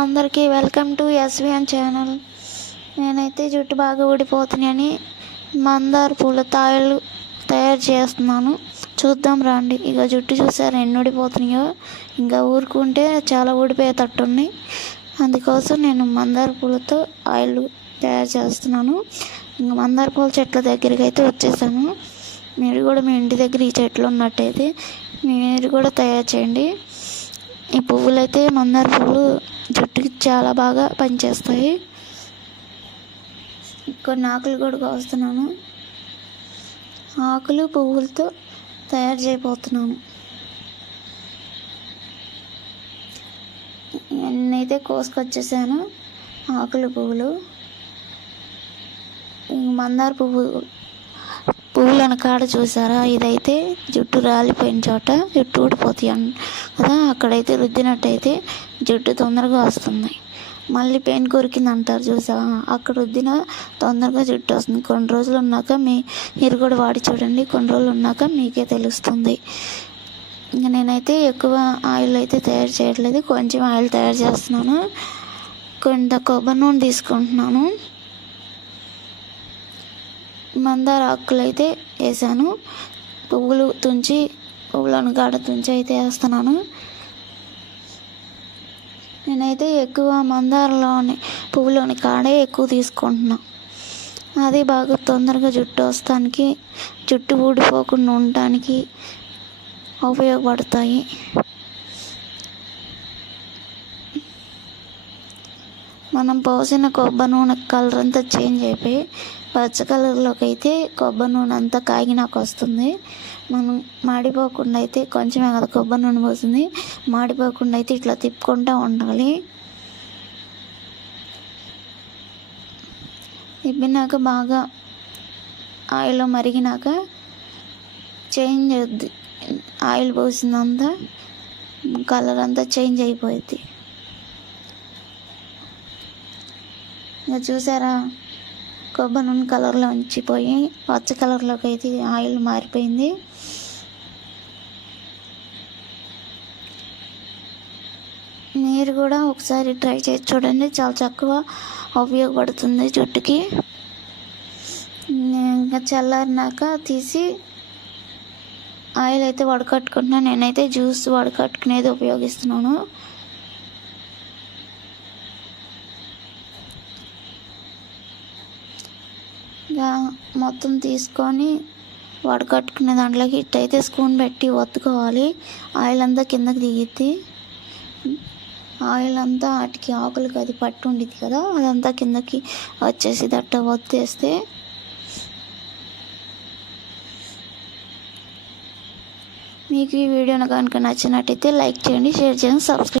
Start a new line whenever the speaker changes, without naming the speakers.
అందరికీ welcome to SVN channel. నేనైతే జుట్టు బాగా ఊడిపోతున్నాయని మందార పూల తాయలు తయారు చేస్తున్నాను. చూద్దాం రండి. ఇక జుట్టు చూసారు ఎన్ని ఊడిపోతున్నాయో? ఇంకా ఊరుకుంటే చాలా ఊడిపోయేటట్టుంది. అందుకోసం నేను మందార పూలతో ఆయిల్ తయారు చేస్తున్నాను. ఇంకా మందార పూల చెట్ల దగ్గరికి అయితే వచ్చేసాను. మీరు కూడా మీ ఇంటి దగ్గర ఈ చెట్లు ఉన్నట్టయితే మీరు కూడా తయారు చేయండి. ఈ పువ్వులు అయితే మందార పువ్వులు జుట్టుకి చాలా బాగా పనిచేస్తాయి. కొన్ని ఆకులు కూడా కోస్తున్నాను. ఆకులు పువ్వులతో తయారు చేయబోతున్నాను. ఇవన్నైతే కోసుకొచ్చేసాను ఆకులు పువ్వులు. మందార పువ్వు పువ్వులను కాడ చూసారా? ఇదైతే జుట్టు రాలిపోయిన చోట జుట్టు ఊడిపోతాయి అన్ కదా? అక్కడైతే రుద్దినట్టయితే జుట్టు తొందరగా వస్తుంది. మళ్ళీ పెయిన్ కొరికింది అంటారు చూసావా? అక్కడ రుద్దిన తొందరగా జుట్టు వస్తుంది. కొన్ని రోజులు ఉన్నాక మీ మీరు కూడా వాడి చూడండి. కొన్ని రోజులు ఉన్నాక మీకే తెలుస్తుంది. ఇంకా నేనైతే ఎక్కువ ఆయిల్ అయితే తయారు చేయట్లేదు. కొంచెం ఆయిల్ తయారు చేస్తున్నాను. కొంత కొబ్బరి నూనె తీసుకుంటున్నాను. మందార ఆకులు అయితే వేసాను పువ్వులు తుంచి పువ్వులను కాడ తుంచి అయితే వేస్తున్నాను. నేనైతే ఎక్కువ మందారలోని పువ్వులోని కాడే ఎక్కువ తీసుకుంటున్నా. అది బాగా తొందరగా జుట్టు వస్తానికి జుట్టు ఊడిపోకుండా ఉండటానికి ఉపయోగపడతాయి. మనం పోసిన కొబ్బరి నూనె కలర్ అంతా చేంజ్ అయిపోయి పచ్చ కలర్లోకి అయితే కొబ్బరి నూనె అంతా కాగినాక వస్తుంది. మనం మాడిపోకుండా అయితే కొంచెమే కదా కొబ్బరి నూనె పోతుంది మాడిపోకుండా అయితే ఇట్లా తిప్పుకుంటూ ఉండాలి. తిప్పినాక బాగా ఆయిల్ మరిగినాక చేంజ్ అవుద్ది. ఆయిల్ పోసిందంతా కలర్ అంతా చేంజ్ అయిపోయింది ఇంకా చూసారా? కొబ్బరి నూనె కలర్లో ఉంచిపోయి పచ్చ కలర్లోకి అయితే ఆయిల్ మారిపోయింది. మీరు కూడా ఒకసారి ట్రై చేసి చూడండి. చాలా చక్కగా ఉపయోగపడుతుంది జుట్టుకి. ఇంకా చల్లారినాక తీసి ఆయిల్ అయితే వడకట్టుకుంటున్నాను నేనైతే జ్యూస్ వడకట్టుకునేది ఉపయోగిస్తున్నాను. మొత్తం తీసుకొని వడకట్టుకునే దాంట్లోకి ఇట్టయితే స్పూన్ పెట్టి ఒత్తుకోవాలి. ఆయిల్ అంతా కిందకి దిగిద్ది. ఆయిల్ అంతా వాటికి ఆకులకి అది పట్టు ఉండిద్ది కదా అదంతా కిందకి వచ్చేసి దట్ట ఒత్తేస్తే మీకు ఈ వీడియోను కనుక నచ్చినట్టయితే లైక్ చేయండి షేర్ చేయండి సబ్స్క్రైబ్